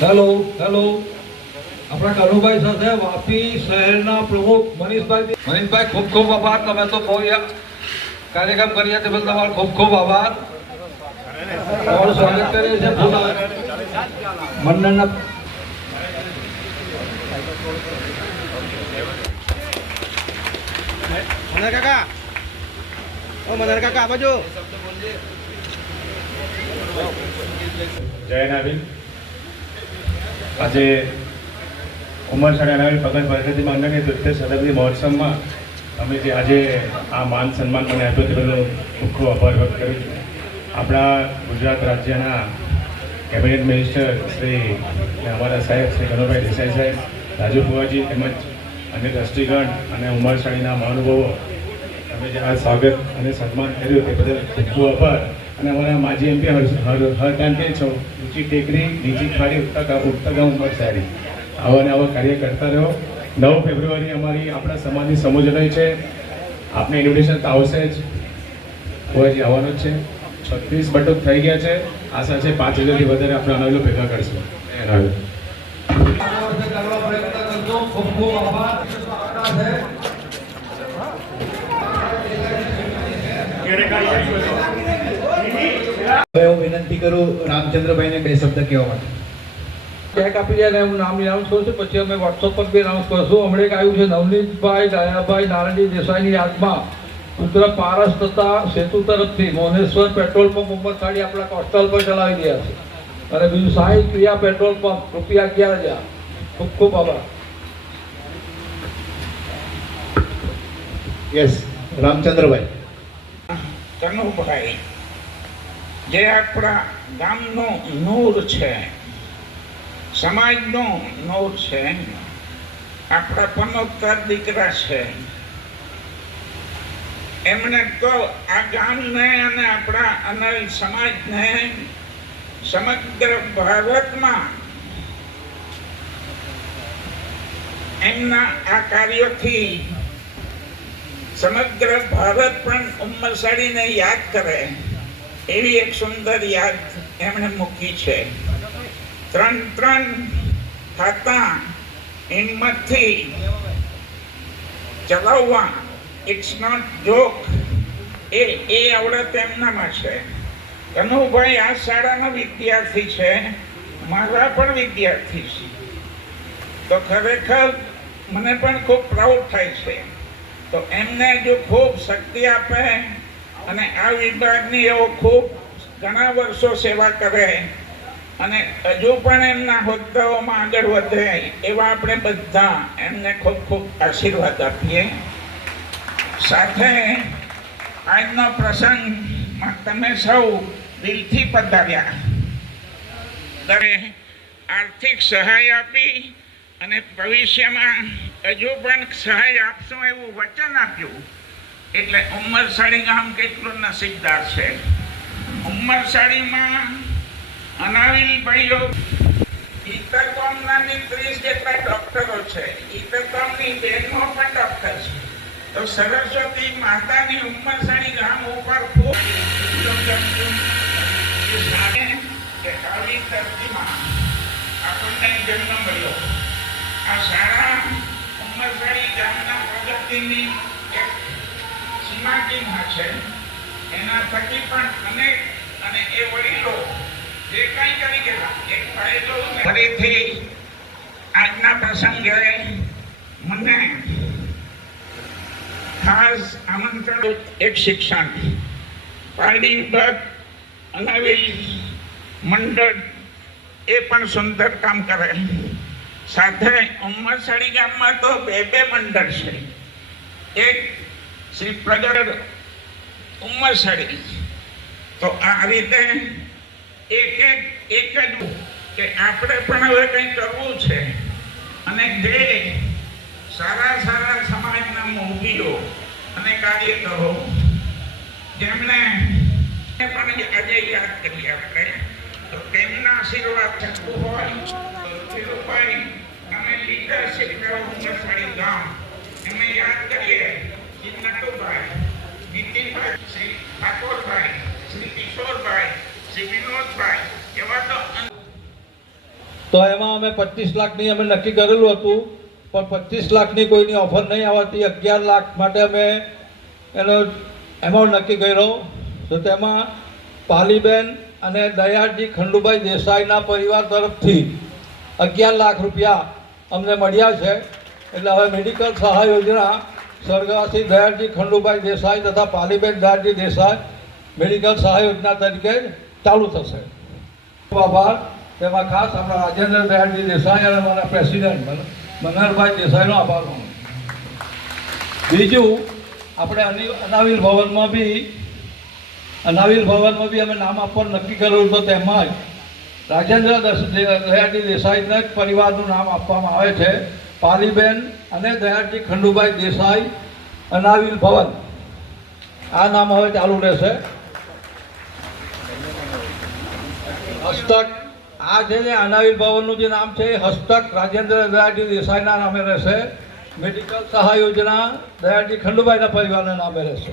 Hello hello આપણા કનુભાઈ સાથે વાપી શહેરના પ્રમુખ મનીષભાઈ મનીષભાઈ ખૂબ ખૂબ આભાર. તમે તો બહુ કાર્યક્રમ કર્યા તે બદલ તમારો ખૂબ ખૂબ આભાર. તમારું સ્વાગત કરીએ છીએ. મંડળના મનર કાકા. ઓ મનર કાકા આ બાજુ. જય નાવિન. આજે ઉમરસાડા નાવિન ભગત પ્રગતિ મંડળની તૃતીય શતાબ્દી મહોત્સવમાં અમે જે આજે આ માન સન્માન મને આપ્યો તે બદલ ખૂબ ખૂબ આભાર વ્યક્ત કરું છું. આપણા ગુજરાત રાજ્યના કેબિનેટ મિનિસ્ટર શ્રી અમારા સાહેબ શ્રી કનુભાઈ દેસાઈ સાહેબ, રાજુ ફુવાજી તેમજ અન્ય ટ્રસ્ટીગણ અને ઉમરસાડીના મહાનુભાવો તમે જે આ સ્વાગત અને સન્માન કર્યું તે બદલ ખૂબ ખૂબ આભાર. અને અમારા માજી એમપી હર હર હર કાંતે છો. ઊંચી ટેકરી, નીચી ખાડી ઉઠતા ઉઠતા ગામ ઉમરસાડી આવા ને આવા કાર્ય કરતા રહો. નવ ફેબ્રુઆરી અમારી આપણા સમાજની સમુજનય છે. આપને ઇન્વિટેશન તો આવશે જ. કોઈ આવવાનું જ છે. છત્રીસ બટુક થઈ ગયા છે. આશા છે પાંચ હજારથી વધારે આપણે અનાવેલો ભેગા કરશું. ખૂબ ખૂબ આભાર. હવે હું વિનંતી કરું રામચંદ્રભાઈને બે શબ્દ કહેવા માટે. ચેક આપી જાય હું નામ અનાઉન્સ કરું છું પછી અમે વોટ્સઅપ પર બી અનાઉન્સ કરશું. હમણાં એક આવ્યું છે નવનીતભાઈ દયાભાઈ નારાયણજી દેસાઈની યાદમાં. પુત્ર પારસ તથા સેતુ તરફથી મોનેશ્વર પેટ્રોલ પંપ ઉંમરસાડી આપણા કોસ્ટલ પર ચલાવી રહ્યા છે. અને બીજું સાઈ ક્રિયા પેટ્રોલ પંપ રૂપિયા અગિયાર હજાર. ખૂબ ખૂબ આભાર. યસ રામચંદ્રભાઈ. કનુભાઈ જે આપણા ગામનો નૂર છે, સમાજનો નૂર છે, આપણા પનોતર દીકરા છે એમણે તો આ ગામને અને આપણા અનલ સમાજને સમગ્ર ભારતમાં એમના આ કાર્યોથી સમગ્ર ભારત પણ ઉમરસાડીને યાદ કરે. એવી એક સુંદર યાદ એમણે મૂકી છે. ત્રણ ત્રણ ખાતા હિંમતથી ચલાવવા ઇટ્સ નોટ જોક એ એ આવડત એમનામાં છે. કનુભાઈ આ શાળાના વિદ્યાર્થી છે, મારા પણ વિદ્યાર્થી છે. તો ખરેખર મને પણ ખૂબ પ્રાઉડ થાય છે. તો એમને જો ખૂબ શક્તિ આપે અને આ વિભાગની એવો ખૂબ ઘણા વર્ષો સેવા કરે. અને હજુ પણ એમના હોદ્દાઓમાં આગળ વધે એવા આપણે બધા એમને ખૂબ ખૂબ આશીર્વાદ આપીએ. સાથે આજનો પ્રસંગમાં તમે સૌ દિલથી પધાર્યા. દરે આર્થિક સહાય આપી અને ભવિષ્યમાં હજુ પણ સહાય આપશો એવું વચન આપ્યું. એટલે ઉમરસાડી ગામ કેટલું નસીબદાર છે? ઉમરસાડીમાં અનાવિલ ભાઈઓ ઈતરકોમનાની ત્રીસ જેટલા ડોક્ટરો છે. ઈતરકોમની બહેનો પણ ડોક્ટર છે. તો સરસ્વતી માતાની ઉમરસાડી ગામ ઉપર આવી ધરતીમાં આપણને જન્મ મળ્યો. આ શાળા ઉમરસાડી ગામના પ્રગતિ વ્યક્તિની એક સીમાચિહ્ન છે. એના થકી પણ અનેક અને એ વડીલો જે કંઈ કરી ગયા એક ફાયદો ફરીથી આજના પ્રસંગે મને ખાસ આમંત્રણ એક શિક્ષણ પારડી વિભાગ અનાવેલ મંડળ એ પણ સુંદર કામ કરે. સાથે ઉમરસાડી ગામમાં તો બે બે મંડળ છે. એક શ્રી પ્રગટ ઉમરસાડી. તો આ રીતે એક એક એક જ કે આપણે પણ હવે કંઈ કરવું છે. અને જે સારા સારા સમાજના મૂર્તિઓ અને કાર્યકરો જેમણે પણ આજે યાદ કરીએ આપણે, તો તેમના આશીર્વાદ થતું હોય તો ધીરુભાઈ અને લીડરશીપ ઉમરસાડી ગામ, એમને યાદ કરીએ. શ્રી નટુભાઈ નીતિનભાઈ શ્રી ઠાકોરભાઈ શ્રી કિશોરભાઈ શ્રી વિનોદભાઈ એવા તો તો એમાં અમે પચીસ લાખની અમે નક્કી કરેલું હતું, પણ પચીસ લાખની કોઈની ઓફર નહીં આવતી. અગિયાર લાખ માટે અમે એનો એમાઉન્ટ નક્કી કર્યો. તો તેમાં પાલીબેન અને દયાળજી ખંડુભાઈ દેસાઈના પરિવાર તરફથી અગિયાર લાખ રૂપિયા અમને મળ્યા છે. એટલે હવે મેડિકલ સહાય યોજના સ્વર્ગવાસી દયાળજી ખંડુભાઈ દેસાઈ તથા પાલીબેન દયાળજી દેસાઈ મેડિકલ સહાય યોજના તરીકે ચાલુ થશે. ખૂબ આભાર. તેમાં ખાસ આપણા રાજેન્દ્ર દયાળજી દેસાઈ અને મારા પ્રેસિડેન્ટ મનહરભાઈ દેસાઈનો આભાર માનું બીજું, આપણે અનાવિલ ભવનમાં બી, અનાવિલ ભવનમાં બી અમે નામ આપવાનું નક્કી કરેલું તો તેમાં જ રાજેન્દ્ર દસ- દે- દયાળજી દેસાઈના જ પરિવારનું નામ આપવામાં આવે છે. પાલીબેન અને દયાજી ખંડુભાઈ દેસાઈ, અનાવિલ ભવન. આ નામ હવે ચાલુ રહેશે. હસ્તક. આ છે ને અનાવિલ ભવનનું જે નામ છે એ હસ્તક રાજેન્દ્ર દયાજી દેસાઈના નામે રહેશે. મેડિકલ સહાય યોજના દયાજી ખંડુભાઈના પરિવારના નામે રહેશે.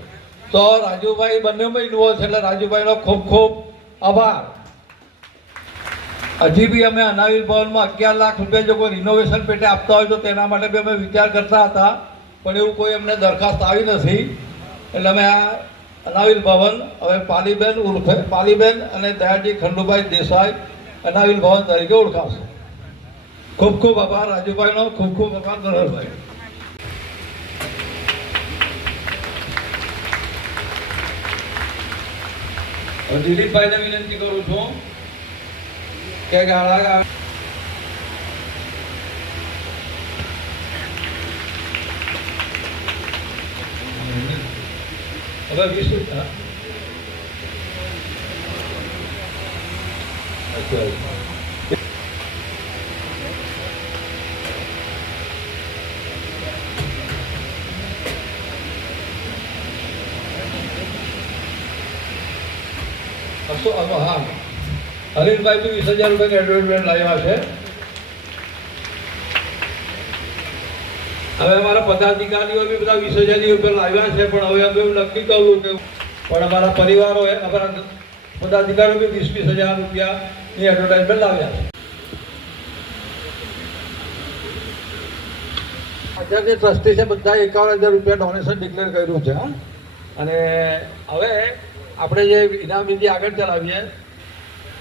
તો રાજુભાઈ બંનેમાં ઇન્વોલ્વ છે એટલે રાજુભાઈનો ખૂબ ખૂબ આભાર. હજી બી અમે અનાવિલ ભવનમાં અગિયાર લાખ રૂપિયા જો કોઈ રિનોવેશન પેટે આપતા હોય તો તેના માટે બી અમે વિચાર કરતા હતા. પણ એવું કોઈ અમને દરખાસ્ત આવી નથી. એટલે અમે આ અનાવિલ ભવન, હવે પાલીબેન ઉર્ફે, પાલીબેન અને દયાજી ખંડુભાઈ દેસાઈ અનાવિલ ભવન તરીકે ઓળખાશે. ખૂબ ખૂબ આભાર, રાજુભાઈનો ખૂબ ખૂબ આભાર ધનરભાઈ દિલીપભાઈને વિનંતી કરું છું. કે ગાળા ગા હવે વીસ હા. બસો બી વીસ હજાર રૂપિયાની એડવર્ટમેન્ટ લાવ્યા છે. હવે અમારા પદાધિકારીઓ બી બધા વીસ હજારની ઉપર લાવ્યા છે, પણ હવે અમે એવું નક્કી કરવું કે પણ અમારા પરિવારો અમારા પદાધિકારીઓ બી વીસ વીસ હજાર રૂપિયાની એડવર્ટાઇઝમેન્ટ લાવ્યા છે. અત્યારે જે ટ્રસ્ટી છે, બધા એકાવન હજાર રૂપિયા ડોનેશન ડિક્લેર કર્યું છે અને હવે આપણે જે ઇનામ નિધિ આગળ ચલાવીએ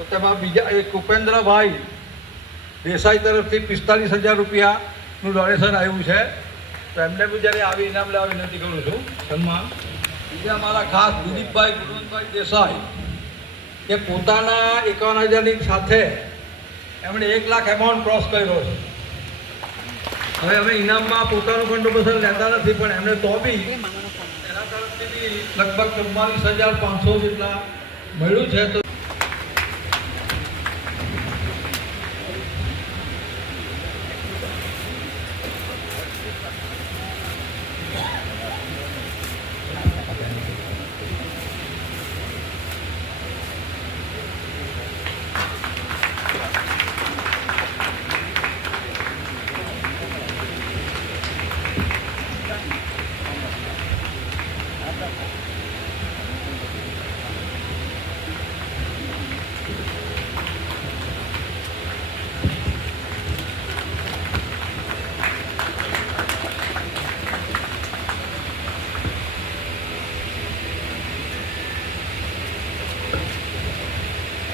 તો તેમાં બીજા એક ઉપેન્દ્રભાઈ દેસાઈ તરફથી પિસ્તાલીસ હજાર રૂપિયાનું ડોનેશન આવ્યું છે. તો એમને બી જ્યારે આવી ઇનામ લેવા વિનંતી કરું છું. સન્માન. બીજા મારા ખાસ દિલીપભાઈ ગુણવંતભાઈ દેસાઈ, કે પોતાના એકાવન હજારની સાથે એમણે એક લાખ એમાઉન્ટ ક્રોસ કર્યો છે. હવે અમે ઇનામમાં પોતાનું કંટ્રીબ્યુશન લેતા નથી, પણ એમને તો બી એના તરફથી બી લગભગ ચુમ્માલીસ હજાર પાંચસો જેટલા મળ્યું છે. તો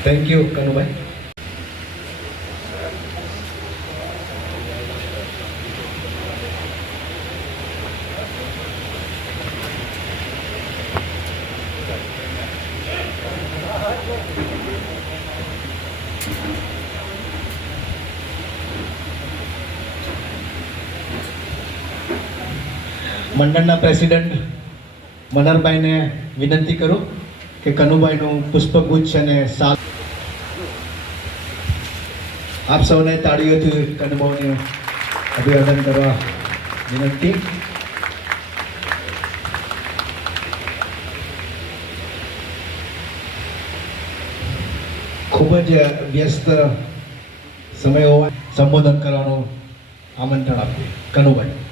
થેન્ક યુ કનુભાઈ મંડળના પ્રેસિડેન્ટ મનરભાઈને વિનંતી કરું. કે કનુભાઈનું પુષ્પગુચ્છ અને સાલ આપ સૌને તાળીઓથી કનુભાઈને અભિવાદન કરવા વિનંતી. ખૂબ જ વ્યસ્ત સમય હોવા સંબોધન કરવાનું આમંત્રણ આપ્યું કનુભાઈ.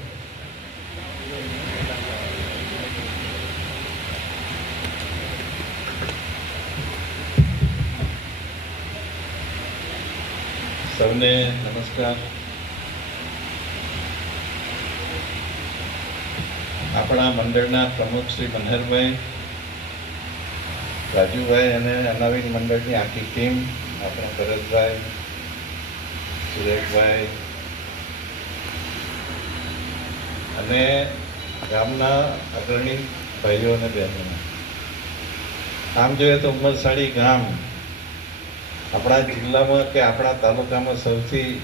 સૌને નમસ્કાર. આપણા મંડળના પ્રમુખ શ્રી મનહરભાઈ, રાજુભાઈ અને અનાવિન મંડળની આખી ટીમ, આપણા ભરતભાઈ, સુરેશભાઈ અને ગામના અગ્રણી ભાઈઓ અને બહેનો આમ જોઈએ તો ઉમરસાડી ગામ આપણા જિલ્લામાં કે આપણા તાલુકામાં સૌથી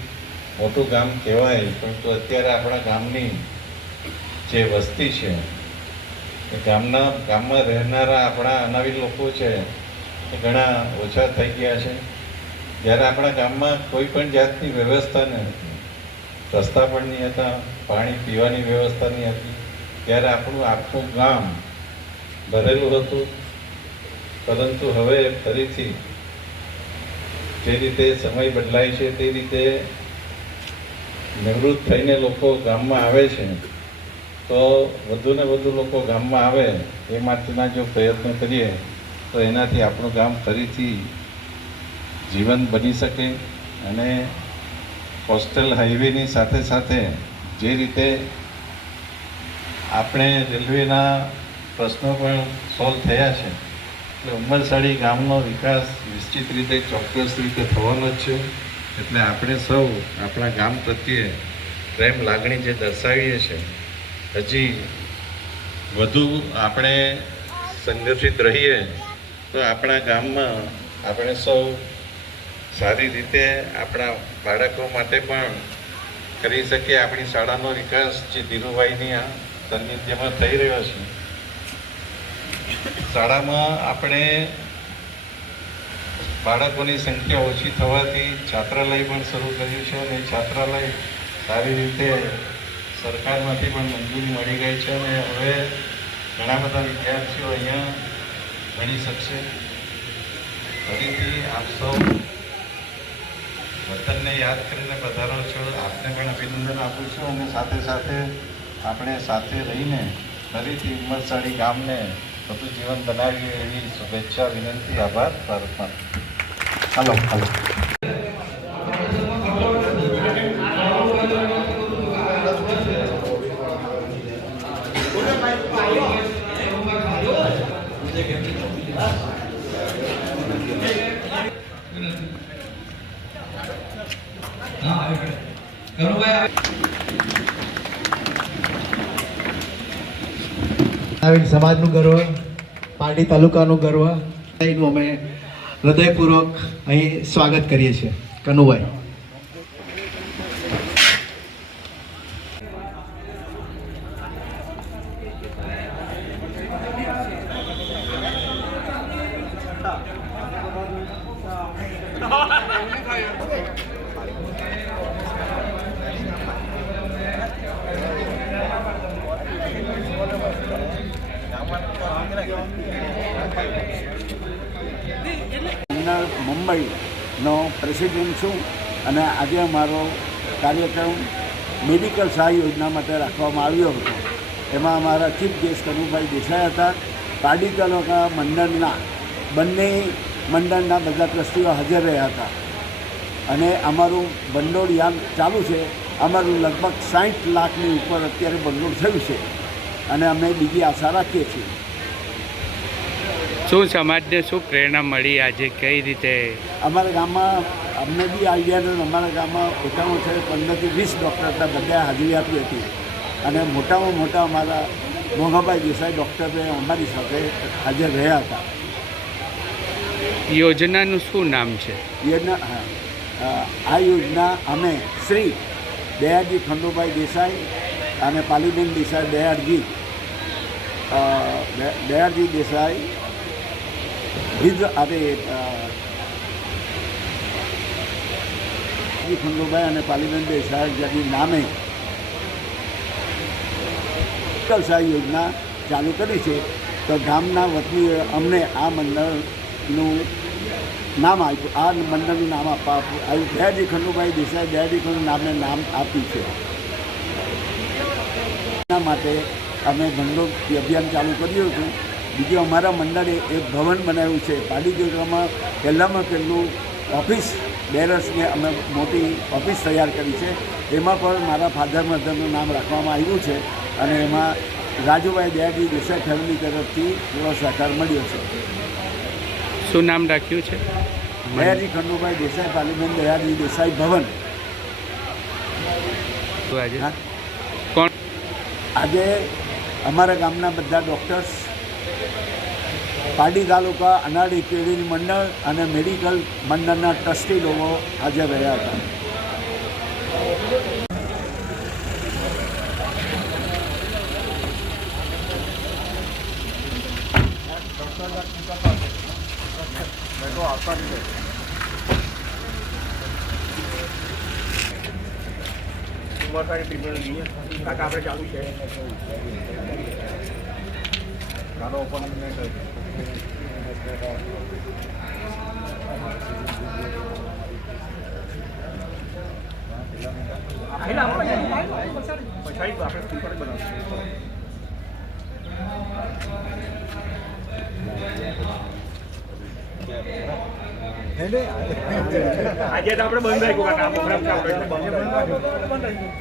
મોટું ગામ કહેવાય પરંતુ અત્યારે આપણા ગામની જે વસ્તી છે, એ ગામના, ગામમાં રહેનારા આપણા અનાવી લોકો છે, એ ઘણા ઓછા થઈ ગયા છે. જ્યારે આપણા ગામમાં કોઈ પણ જાતની વ્યવસ્થા ન હતી રસ્તા પણ નહીં હતા, પાણી પીવાની વ્યવસ્થા નહીં હતી, ત્યારે આપણું આખું ગામ ભરેલું હતું. પરંતુ હવે ફરીથી જે રીતે સમય બદલાય છે તે રીતે નિવૃત્ત થઈને લોકો ગામમાં આવે છે, તો વધુ ને વધુ લોકો ગામમાં આવે, એ માટેના જો પ્રયત્નો કરીએ, તો એનાથી આપણું ગામ ફરીથી જીવંત બની શકે અને કોસ્ટલ હાઈવેની સાથે સાથે જે રીતે આપણે રેલવેના પ્રશ્નો પણ સોલ્વ થયા છે એટલે ઉમરસાડી ગામનો વિકાસ નિશ્ચિત રીતે ચોક્કસ રીતે થવાનો જ છે. એટલે આપણે સૌ આપણા ગામ પ્રત્યે પ્રેમ, લાગણી જે દર્શાવીએ છીએ હજી વધુ આપણે સંગઠિત રહીએ તો આપણા ગામમાં આપણે સૌ સારી રીતે આપણા બાળકો માટે પણ કરી શકીએ. આપણી શાળાનો વિકાસ જે ધીરુભાઈની આ સાનિધ્યમાં થઈ રહ્યો છે. શાળામાં આપણે બાળકોની સંખ્યા ઓછી થવાથી છાત્રાલય પણ શરૂ કર્યું છે અને છાત્રાલય સારી રીતે સરકારમાંથી પણ મંજૂરી મળી ગઈ છે અને હવે ઘણા બધા વિદ્યાર્થીઓ અહીંયા ભણી શકશે. ફરીથી આપ સૌ વતનને યાદ કરીને પધારો છો. આપને પણ અભિનંદન આપું છું અને સાથે સાથે આપણે સાથે રહીને ફરીથી ઉમરસાડી ગામને વધુ જીવન બનાવીએ એવી શુભેચ્છા વિનંતી આભાર ભારતમાં હાલો હાલો. આવિલ સમાજનું ગર્વ પારડી તાલુકાનું ગર્વ. અમે હૃદયપૂર્વક અહીં સ્વાગત કરીએ છીએ. કનુભાઈ. પ્રેસિડેન્ટ છું અને આજે અમારો કાર્યક્રમ મેડિકલ સહાય યોજના માટે રાખવામાં આવ્યો હતો. એમાં અમારા ચીફ ગેસ્ટ કનુભાઈ દેસાઈ હતા પાડી તાલુકા મંડળના બંને મંડળના બધા ટ્રસ્ટીઓ હાજર રહ્યા હતા. અને અમારું ભંડોળ યામ ચાલુ છે. અમારું લગભગ સાઠ લાખની ઉપર અત્યારે ભંડોળ થયું છે અને અમે બીજી આશા રાખીએ છીએ. શું સમાજને શું પ્રેરણા મળી આજે? કઈ રીતે અમારા ગામમાં અમને બી આઈડિયા હતો અમારા ગામમાં ઓછામાં ઓછા પંદરથી વીસ ડૉક્ટર હતા બધા હાજરી આપી હતી. અને મોટામાં મોટા અમારા મોઘાભાઈ દેસાઈ ડૉક્ટરે અમારી સાથે હાજર રહ્યા હતા. યોજનાનું શું નામ છે? યોજના આ યોજના અમે શ્રી દયાજી ખંડુભાઈ દેસાઈ અને પાલીબેન દેસાઈ દયાળજી અ, દયા- દયાળજી દેસાઈ વિધ અરે અ, ખંડુભાઈ અને પાલીબેન દેસાઈ નામે કલસા યોજના ચાલુ કરી છે. તો ગામના વતનીઓએ અમને આ મંડળનું નામ આપ્યું. આ મંડળનું નામ આપવા આવ્યું દયાજી ખંડુભાઈ દેસાઈ દયાજી ખંડુ નામને નામ આપ્યું છે. એના માટે અમે ધંધો અભિયાન ચાલુ કર્યું હતું. બીજું અમારા મંડળે એક ભવન બનાવ્યું છે. પાડી જગ્યામાં પહેલાંમાં પહેલું ઓફિસ બેરર્સની અમે મોટી ઓફિસ તૈયાર કરી છે. એમાં પણ મારા ફાધર મધરનું નામ રાખવામાં આવ્યું છે અને એમાં રાજુભાઈ દયાજી દેસાઈ ફેમિલી તરફથી પૂરો સહકાર મળ્યો છે. શું નામ રાખ્યું છે? દયાજી ખંડુભાઈ દેસાઈ પાલીબેન દયાજી દેસાઈ ભવન. કોણ? આજે અમારા ગામના બધા ડૉક્ટર્સ પાડી તાલુકા અનાડી કેળવી મંડળ અને મેડિકલ મંડળના ટ્રસ્ટી લોકો હાજર રહ્યા હતા. આપણે ચાલુ છે. સ્પીકર બનાવશું આજે તો આપણે બંધ રાખ્યું કાકા આ પ્રોગ્રામ ચાલુ એટલે બંધ રાખ્યું.